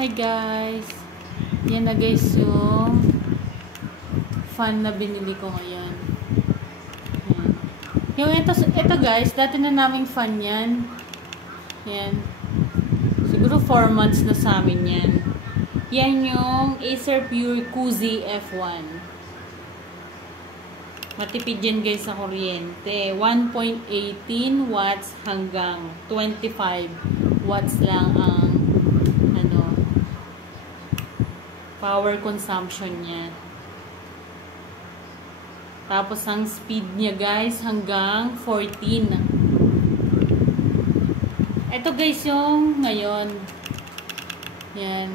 Hi guys! Yan na guys yung fan na binili ko ngayon. Yan. Yung ito guys, dati na naming fan yan. Yan. Siguro 4 months na sa amin yan. Yan yung Acer Pure Cozy F1. Matipid yan guys sa kuryente. 1.18 watts hanggang 25 watts lang ang power consumption niya. Tapos ang speed niya guys hanggang 14. Ito guys yung ngayon. Yan.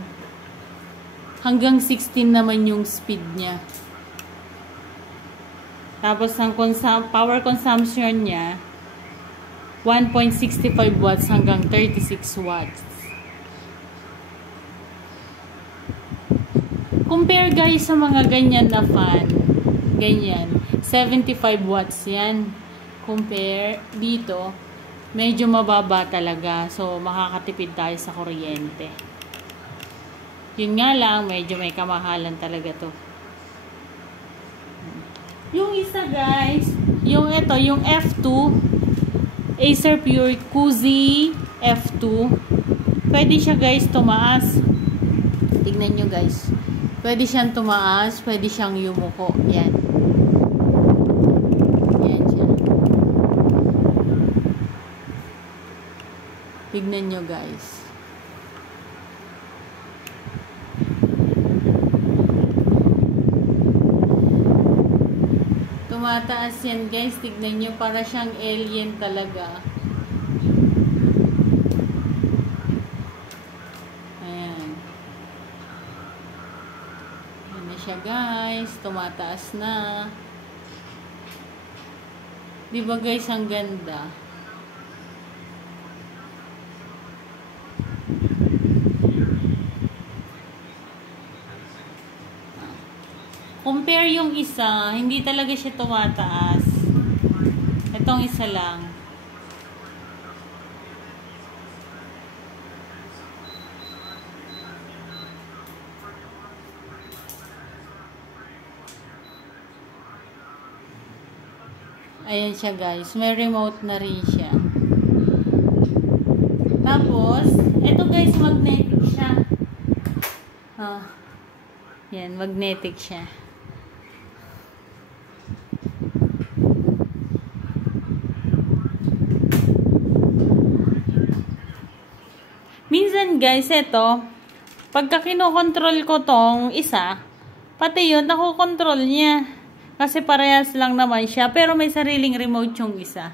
Hanggang 16 naman yung speed niya. Tapos ang power consumption niya 1.65 watts hanggang 36 watts. Compare guys sa mga ganyan na fan. Ganyan. 75 watts yan. Compare dito. Medyo mababa talaga. So, makakatipid tayo sa kuryente. Yun nga lang, medyo may kamahalan talaga to. Yung isa guys, yung ito, yung F2. Acer Pure Cozy F2. Pwede siya guys tumaas. Tignan nyo guys. Pwede siyang tumaas, pwede siyang yumuko. Yan. Yan siya. Tignan nyo guys. Tumataas yan guys. Tignan nyo, para siyang alien talaga. Siya guys, tumataas na. Di ba guys, ang ganda? Compare yung isa, hindi talaga siya tumataas. Itong isa lang. Ayan siya guys. May remote na rin siya. Tapos, ito guys, magnetic siya. Yan, magnetic siya. Minsan guys, ito, pagka kinokontrol ko tong isa, pati yun, nakokontrol niya. Kasi parehas lang naman siya. Pero may sariling remote yung isa.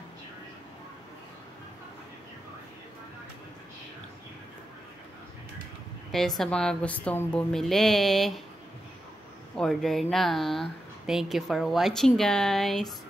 Kaya sa mga gustong bumili, order na. Thank you for watching guys.